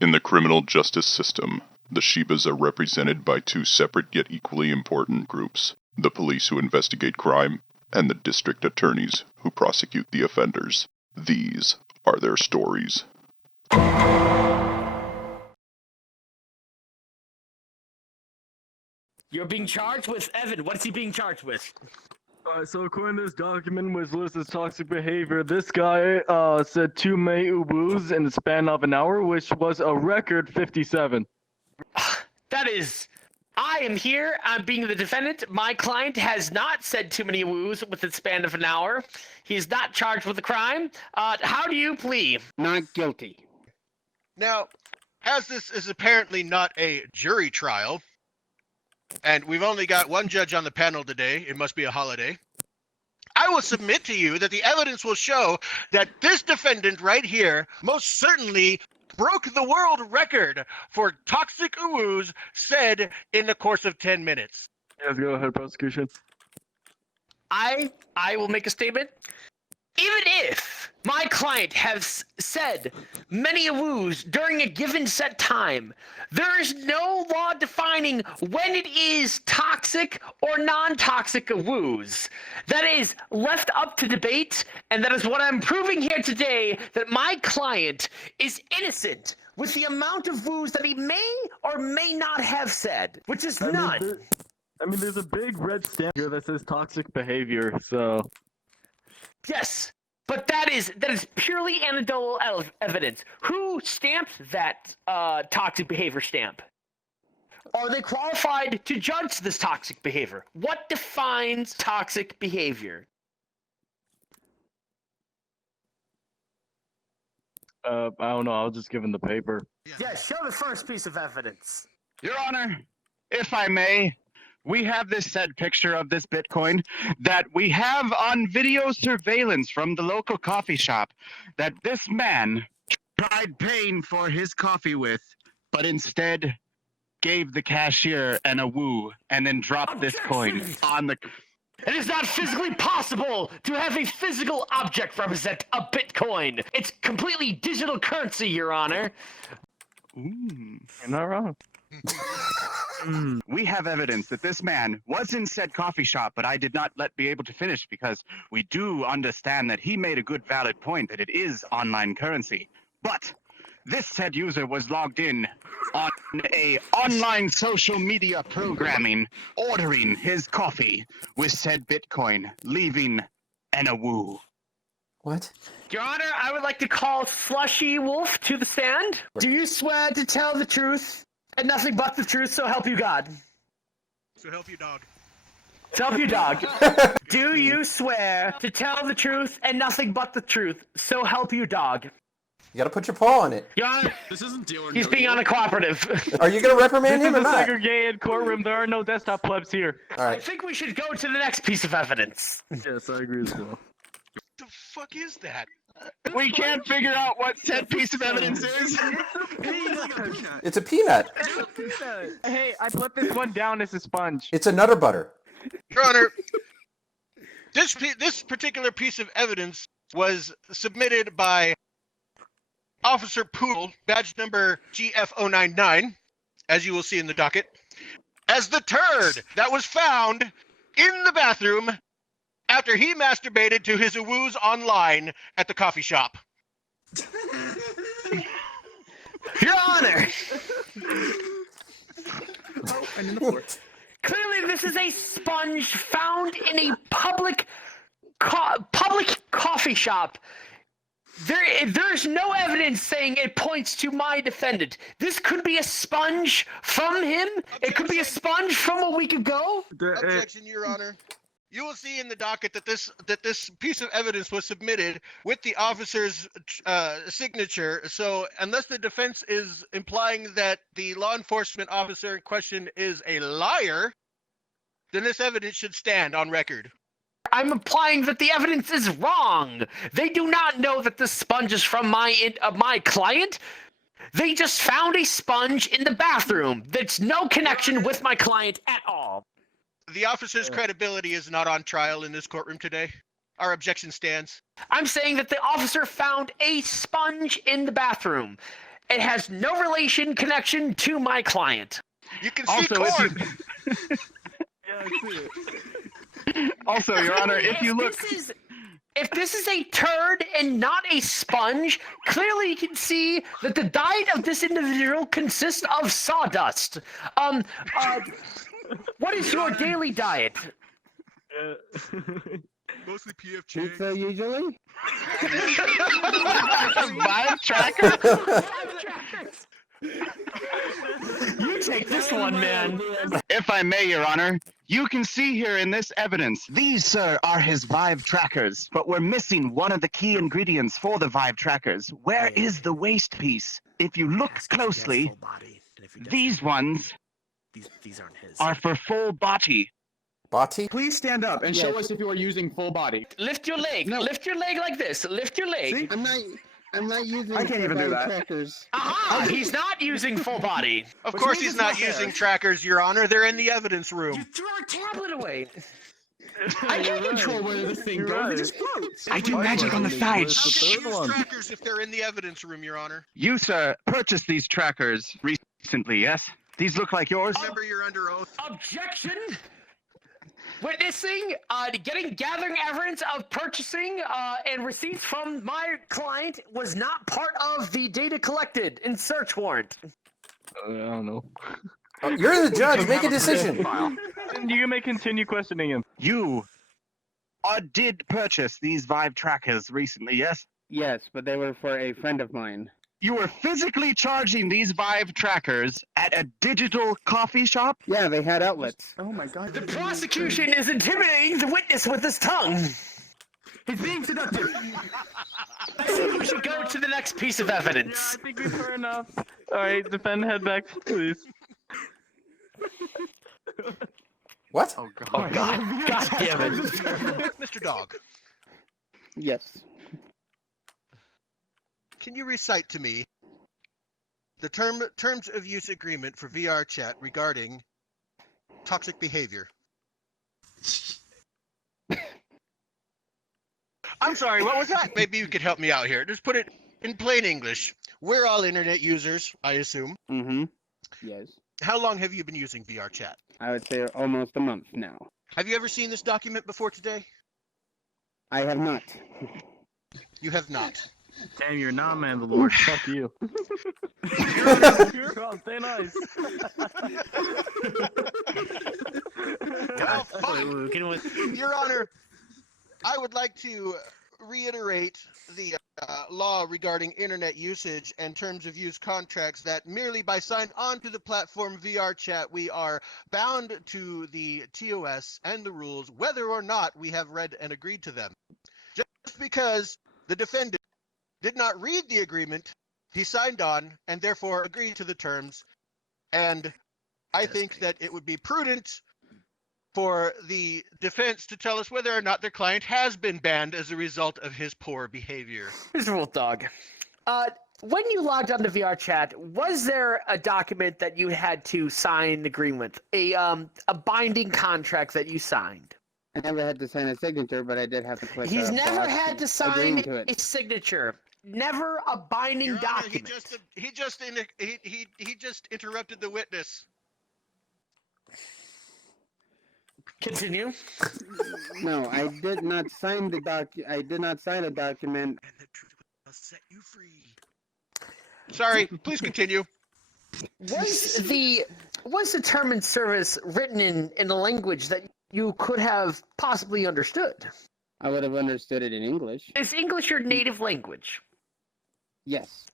In the criminal justice system, the Shibas are represented by two separate yet equally important groups: the police who investigate crime, and the district attorneys who prosecute the offenders. These are their stories. You're being charged with Evan. What is he being charged with? So according to this document which lists as toxic behavior, this guy said 2 mei ubus in the span of an hour, which was a record 57. That is... I am here. I'm being the defendant. My client has not said too many woos with the span of an hour. He is not charged with a crime. How do you plead? Not guilty. Now, as this is apparently not a jury trial, and we've only got one judge on the panel today, it must be a holiday, I will submit to you that the evidence will show that this defendant right here most certainly broke the world record for toxic woos said in the course of 10 minutes. Yes, go ahead, prosecution. I will make a statement. Even if my client has said many woos during a given set time, there is no law defining when it is toxic or non-toxic woos. That is left up to debate, and that is what I'm proving here today, that my client is innocent with the amount of woos that he may or may not have said, which is none. There's a big red stamp here that says toxic behavior, so... Yes, but that is purely anecdotal evidence. Who stamped that toxic behavior stamp? Are they qualified to judge this toxic behavior? What defines toxic behavior? I don't know, I was just given the paper. Yeah, show the first piece of evidence. Your Honor, if I may, we have this said picture of this Bitcoin that we have on video surveillance from the local coffee shop that this man tried paying for his coffee with, but instead gave the cashier a woo and then dropped this coin on the... It is not physically possible to have a physical object represent a Bitcoin. It's completely digital currency, Your Honor. Ooh. You're not wrong. We have evidence that this man was in said coffee shop, but I did not be able to finish because we do understand that he made a good valid point that it is online currency. But this said user was logged in on a online social media programming, ordering his coffee with said Bitcoin, leaving a woo. What? Your Honor, I would like to call Slushy Wolf to the stand. Do you swear to tell the truth and nothing but the truth, so help you God? So help you, dog. So help you, dog. Do you swear to tell the truth and nothing but the truth, so help you, dog? You gotta put your paw on it. Your Honor, This isn't deal or he's no being deal. uncooperative. Are you gonna reprimand This him is or a not? segregated courtroom, there are no desktop plebs here. All I right. think we should go to the next piece of evidence. Yes, I agree as well. What the fuck is that? We can't figure out what said piece of evidence is. It's a peanut. Hey, I put this one down as a sponge. It's a Nutter Butter. Your Honor, this particular piece of evidence was submitted by Officer Poodle, badge number GF099, as you will see in the docket, as the turd that was found in the bathroom after he masturbated to his woos online at the coffee shop. Your Honor, Oh, and in the floor. clearly this is a sponge found in a public coffee shop. There's no evidence saying it points to my defendant. This could be a sponge from him. It could be a sponge from a week ago. Objection, Your Honor. You will see in the docket that this piece of evidence was submitted with the officer's signature. So unless the defense is implying that the law enforcement officer in question is a liar, then this evidence should stand on record. I'm implying that the evidence is wrong. They do not know that the sponge is from my client. They just found a sponge in the bathroom. There's no connection with my client at all. The officer's credibility is not on trial in this courtroom today. Our objection stands. I'm saying that the officer found a sponge in the bathroom. It has no connection to my client. You can see Also, if corn. you, Yeah, I see it. also, Your Honor, if you look, If this is a turd and not a sponge, clearly you can see that the diet of this individual consists of sawdust. What is your daily diet? Mostly PF Pizza usually? Vibe tracker. You take this one, man. If I may, Your Honor, you can see here in this evidence, these, sir, are his Vive trackers, but we're missing one of the key ingredients for the Vive trackers. Where is the waste piece? If you look closely, these ones These aren't his. are for full body. Bati? Please stand up and show us if you are using full body. Lift your leg. No. Lift your leg like this. Lift your leg. I'm not using I can't even do that. trackers. Aha! He's not using full body. Of Which course means he's it's not fair. using trackers, Your Honor. They're in the evidence You room. threw our tablet away. I can't control where this thing You're goes. right. It just floats. I do magic on the side. Where's How the can you third use one? trackers if they're in the evidence room, Your Honor? You, sir, purchased these trackers recently, yes? These look like yours? Remember, you're under oath. Objection. Witnessing, gathering evidence of purchasing and receipts from my client was not part of the data collected in search warrant. I don't know. You're the judge. Make a decision. You may continue questioning him. You did purchase these Vive trackers recently, yes? Yes, but they were for a friend of mine. You were physically charging these Vive trackers at a digital coffee shop? Yeah, they had outlets. Oh my god. The prosecution is intimidating the witness with his tongue. He's being seductive. I think we should go to the next piece of Yeah, evidence. I think we've heard enough. Alright, defend, head back, please. What? Oh, God. Oh God! God damn it! Mr. Dog, Yes. can you recite to me the terms of use agreement for VR chat regarding toxic behavior? I'm sorry, what was that? Maybe you could help me out here. Just put it in plain English. We're all internet users, I assume. Mm-hmm. Yes. How long have you been using VR chat? I would say almost a month now. Have you ever seen this document before today? I have not. You have not. Damn, you're not man the Lord. Fuck you. Girl, stay nice. Oh, fine. Your Honor, I would like to reiterate the law regarding internet usage and terms of use contracts that merely by signing on to the platform VR chat, we are bound to the TOS and the rules, whether or not we have read and agreed to them. Just because the defendant did not read the agreement, he signed on and therefore agreed to the terms. And I think that it would be prudent for the defense to tell us whether or not their client has been banned as a result of his poor behavior. Mr. Wolf Dog, when you logged onto VR chat, was there a document that you had to sign agreement, a binding contract that you signed? I never had to sign a signature, but I did have to click. He's a never box had to agreeing sign to it. a signature. Never a binding Your Honor, document. he just interrupted the witness. Continue. No, I did not sign the I did not sign a document. And the truth will set you free. Sorry, please continue. Was the term in service written in a language that you could have possibly understood? I would have understood it in English. Is English your native language? Yes.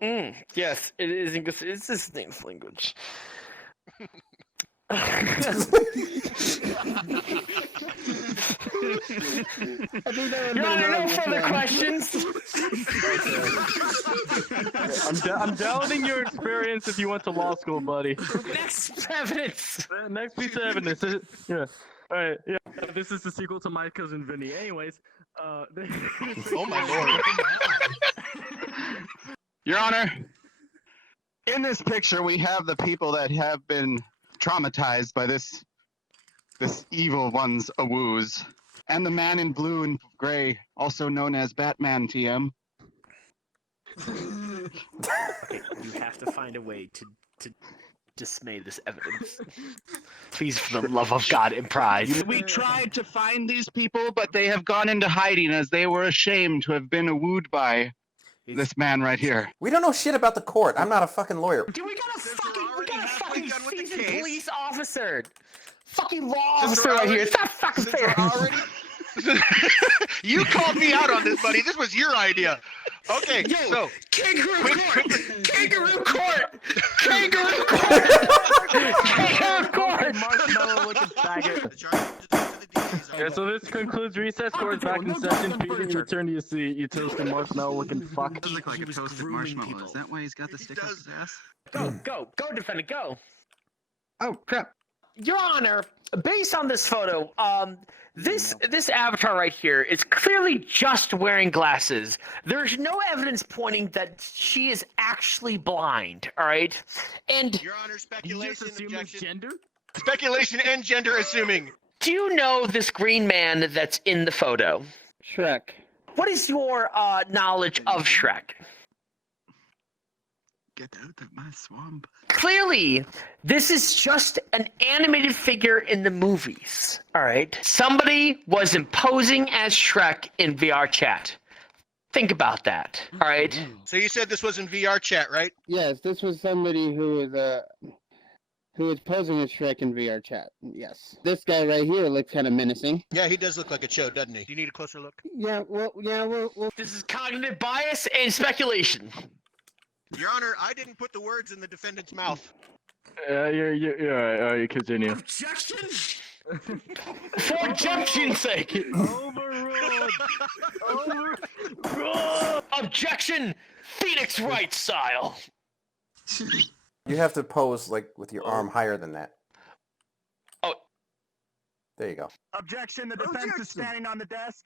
Yes, it is English. It's his native language. Your Honor, no further questions. I'm doubting your experience if you went to law school, buddy. Next evidence. Next piece of evidence. Yeah. Alright, yeah. This is the sequel to My Cousin Vinny. Anyways, Oh my lord. Your Honor, in this picture we have the people that have been traumatized by this evil one's awoos, and the man in blue and gray, also known as Batman TM. Okay, you have to find a way to dismay this evidence. Please, for the love of God and pride. We tried to find these people, but they have gone into hiding as they were ashamed to have been wooed by this man right here. We don't know shit about the court. I'm not a fucking lawyer. Dude, we got a Since we're fucking already halfway done with the seasoned case- police officer. Fucking law Since officer we're right here. already- It's not fucking Since fair. we're already... You called me out on this, buddy. This was your idea. Okay, Yo, so... kangaroo quick- court! Kangaroo court! Kangaroo court! Kangaroo court! Marshmallow looking faggot. The charge to the DA's Okay, so this concludes recess. Court is back in session. Peter, you return to your seat. You toasted marshmallow looking fuck. Does look like a toasted marshmallow. people. Is that why he's got the He stick up does. his ass? Go, defendant, go. Oh crap! Your Honor, based on this photo, this avatar right here is clearly just wearing glasses. There's no evidence pointing that she is actually blind. All right, and Your Honor, You just speculation, assume it's objection. gender? Speculation and gender assuming. do you know this green man that's in the photo? Shrek. What is your knowledge of Shrek? Get out of my swamp. Clearly, this is just an animated figure in the movies. All right. Somebody was imposing as Shrek in VR chat. Think about that. All right. So you said this was in VR chat, right? Yes, this was somebody who was posing as Shrek in VR chat. Yes, this guy right here looks kind of menacing. Yeah, he does look like a chode, doesn't he? Do you need a closer look? Yeah, well. This is cognitive bias and speculation. Your Honor, I didn't put the words in the defendant's mouth. You're alright. Alright, you continue. Objection? For objection's sake. Overruled. Objection. Phoenix Wright style. You have to pose like with your arm higher than that. Oh. There you go. Objection, the defense is standing on the desk.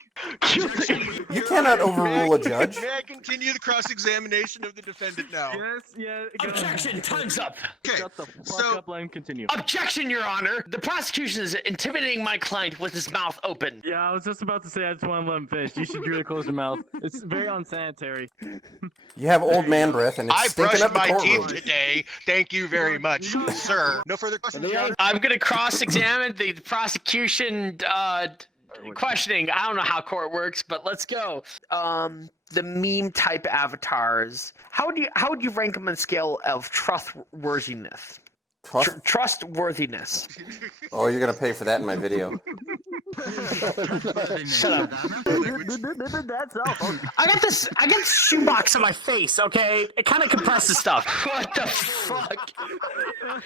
You cannot overrule a judge. May I continue the cross-examination of the defendant now? Yes, yeah. Go. Objection. Time's up. Okay, Shut the fuck so- up, let him continue. Objection, Your Honor. The prosecution is intimidating my client with his mouth open. Yeah, I was just about to say I just want to let him finish. You should really close your mouth. It's very unsanitary. You have old man breath and it's I stinking brushed up the my courtroom. teeth today. Thank you very much, sir. No further questions, Your Honor? I'm going to cross-examine the prosecution questioning. I don't know how court works, but let's go. The meme type avatars. How would you rank them on a scale of trustworthiness? Trust? Trustworthiness. Oh, you're gonna pay for that in my video. Shut up. That's all. I got this shoebox on my face. Okay, it kind of compresses stuff. What the fuck?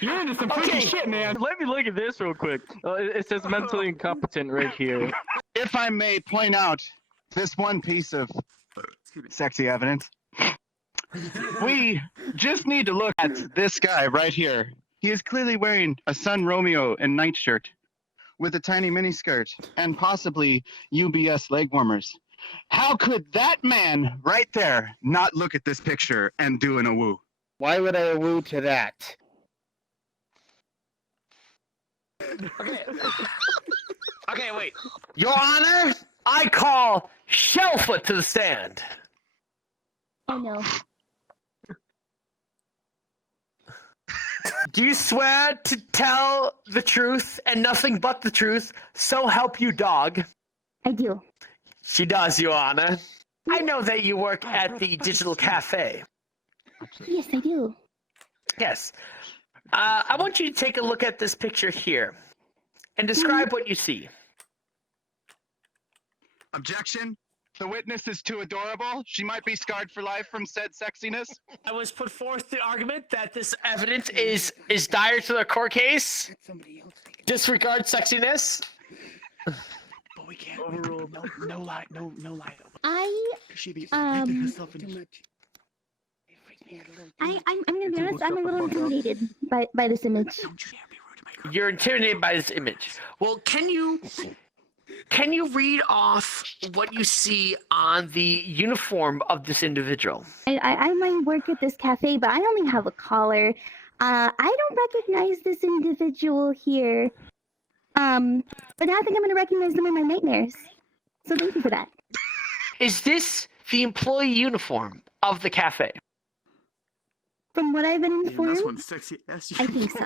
You're into some freaky shit, man. Let me look at this real quick. It says mentally incompetent right here. If I may point out this one piece of sexy evidence, we just need to look at this guy right here. He is clearly wearing a Sun Romeo and nightshirt with a tiny miniskirt and possibly UBS leg warmers. How could that man right there not look at this picture and do an awoo? Why would I woo to that? Okay, wait. Your Honor, I call Shellfoot to the stand. I know. Do you swear to tell the truth and nothing but the truth, so help you dog? I do. She does, Your Honor. I know that you work at the Digital Café. Yes, I do. Yes. I want you to take a look at this picture here and describe what you see. Objection. The witness is too adorable. She might be scarred for life from said sexiness. I was put forth the argument that this evidence is dire to the court case. Disregard sexiness. But we can't. Overruled. No lie. No lie. I'm gonna be honest, I'm a little intimidated by this image. Don't you dare be rude to my girl. You're intimidated by this image. Well, can you read off what you see on the uniform of this individual? I might work at this cafe, but I only have a collar. I don't recognize this individual here. But now I think I'm gonna recognize them in my nightmares. So thank you for that. Is this the employee uniform of the cafe. From what I've been Damn, informed, that's one sexy ass. I think so.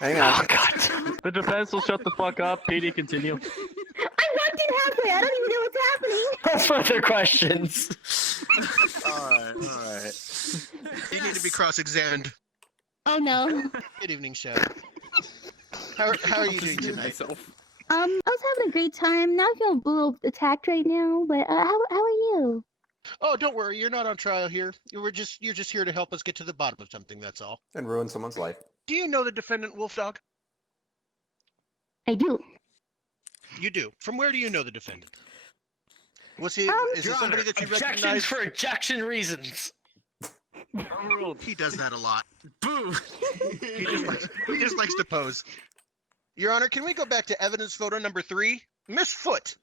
Hang Oh on. God. The defense will shut the fuck up. PD, continue. I walked in halfway. I don't even know what's happening. No further questions. Alright. You need to be cross-examined. Oh no. Good evening, Chef. How are you doing tonight? Myself. I was having a great time. Not feeling a little attacked right now, but how are you? Oh, don't worry. You're not on trial here. You're just here to help us get to the bottom of something. That's all. And ruin someone's life. Do you know the defendant, Wolfdog? I do. You do. From where do you know the defendant? Was he? Is Your it somebody Honor, that you objections recognize? for ejection reasons. He does that a lot. Boo! He just likes to pose. Your Honor, can we go back to evidence photo number 3? Miss Foot.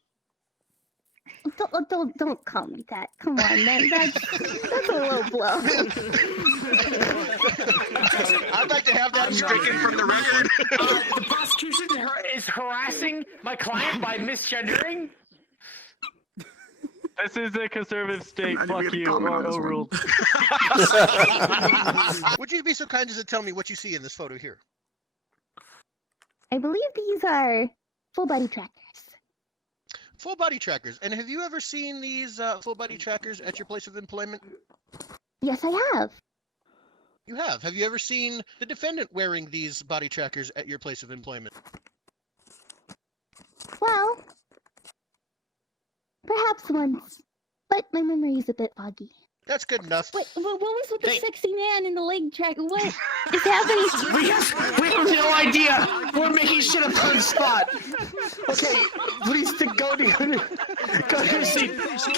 Don't call me that. Come on, that's a low blow. I'd like to have that stricken from the record. The prosecution is harassing my client by misgendering. This is a conservative state. I'm not Fuck even you. gonna comment Or on this one. overruled. Would you be so kind as to tell me what you see in this photo here? I believe these are full body trackers. Full body trackers. And have you ever seen these full body trackers at your place of employment? Yes, I have. You have. Have you ever seen the defendant wearing these body trackers at your place of employment? Well, perhaps once, but my memory is a bit foggy. That's good enough. Wait, what was with the Thank- sexy man in the leg tracker? What is happening? We have no idea. We're making shit up on the spot. Okay, please go to your seat. Person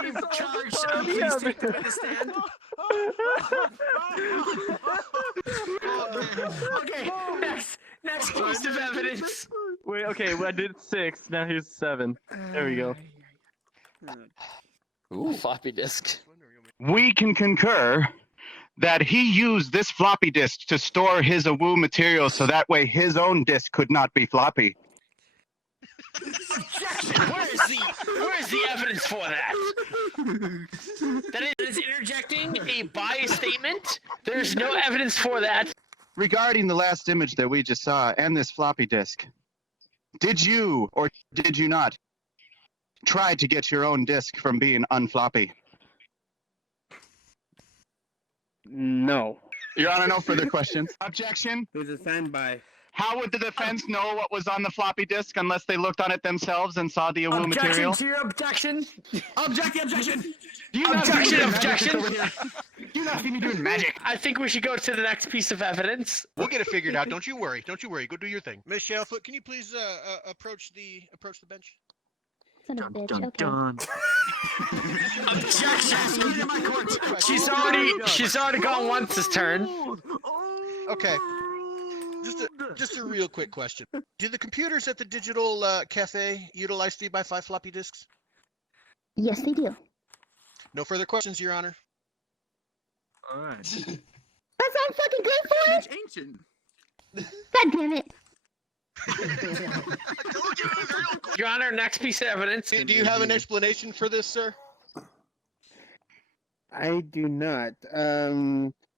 being charged, please take the witness stand. Okay, next piece of evidence. Wait, okay, well, I did 6. Now here's 7. There we go. Ooh. Floppy disk. We can concur that he used this floppy disk to store his AWU material so that way his own disk could not be floppy. Where's the evidence for that? That is interjecting a biased statement. There's no evidence for that. Regarding the last image that we just saw and this floppy disk, did you or did you not try to get your own disk from being unfloppy? No. Your Honor, no further questions. Objection. Who's assigned by? How would the defense know what was on the floppy disk unless they looked on it themselves and saw the AWU material? To your objection. Objection! Do you not see me Objection, doing magic objection. over here? Do you not see me doing magic? I think we should go to the next piece of evidence. We'll get it figured out. Don't you worry. Don't you worry. Go do your thing. Miss Shellfoot, can you please approach the bench? Son of a bitch. Dun, Okay. dun. Objection. She's already gone once this turn. Okay. Just a real quick question. Do the computers at the digital cafe utilize 3x5 floppy disks? Yes, they do. No further questions, Your Honor. Alright. That's all I'm fucking good for? It's ancient. God damn it. Your Honor, next piece of evidence. Do you have an explanation for this, sir? I do not.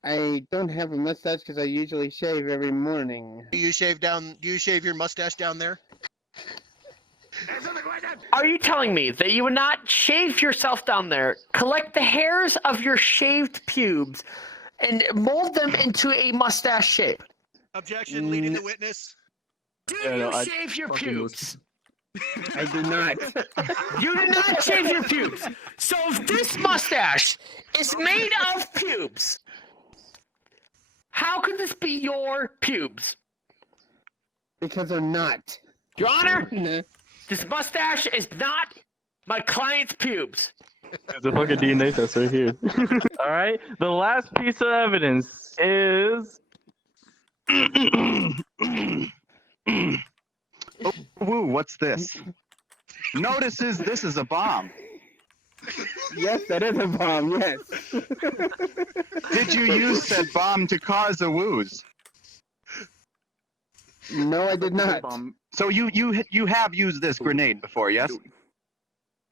I don't have a mustache because I usually shave every morning. Do you shave your mustache down there? Are you telling me that you would not shave yourself down there, collect the hairs of your shaved pubes, and mold them into a mustache shape? Objection, leading the witness. Do Yeah, no, you I shave your fucking pubes? I do not. You do not shave your pubes. So if this mustache is made of pubes, how could this be your pubes? Because they're not. Your Honor, No. this mustache is not my client's pubes. There's a fucking DNA test right here. Alright, the last piece of evidence is... Oh, woo, what's this? Notices this is a bomb. Yes, that is a bomb, yes. Did you use said bomb to cause a woos? No, I did not. So you have used this grenade before, yes?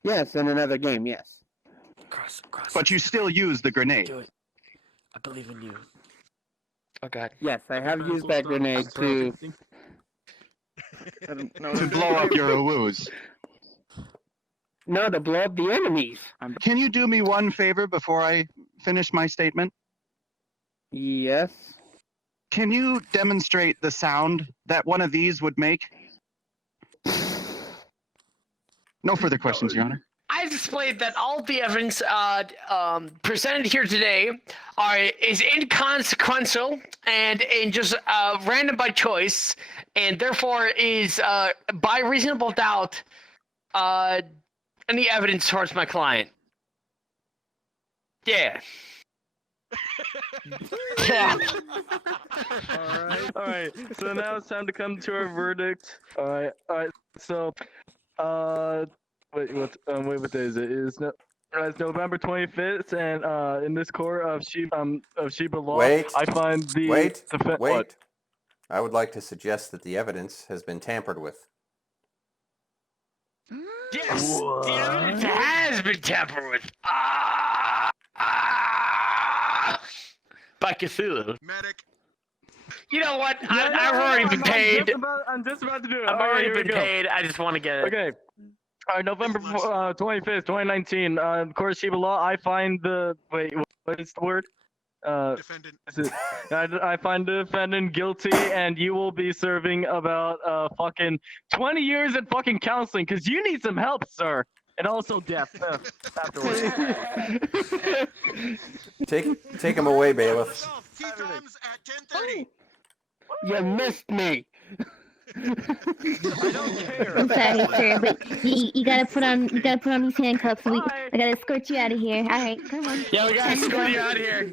Yes, in another game, yes. Cross. But you still use the grenade. Do it. I believe in you. Oh god. Yes, I have used that grenade to... To blow up your awus. No, to blow up the enemies. Can you do me one favor before I finish my statement? Yes. Can you demonstrate the sound that one of these would make? No further questions, Your Honor. I've explained that all the evidence presented here today is inconsequential and just random by choice, and therefore is by reasonable doubt any evidence towards my client. Yeah. All right. So now it's time to come to our verdict. All right. So, wait, what day is it? It's November 25th, and in this court of Shiba law, Wait. I find the Wait. What? I would like to suggest that the evidence has been tampered with. Yes, the evidence has been tampered with. By Cthulhu. Medic. You know what? No, I've already been paid. I'm just about to do it. I've Okay, already here we been go. paid. I just want to get it. Okay. All right, November 25th, 2019. Court of Shiba law. I find the what is the word? Defendant. I find the defendant guilty, and you will be serving about fucking 20 years in fucking counseling, because you need some help, sir. And also death afterwards. Take him away, bailiff. Tea times at 10:30. You missed me. I don't care. I'm sorry, sir, but you gotta put on these handcuffs. I gotta escort you out of here. All right, come on. Yeah, we gotta escort you out of here.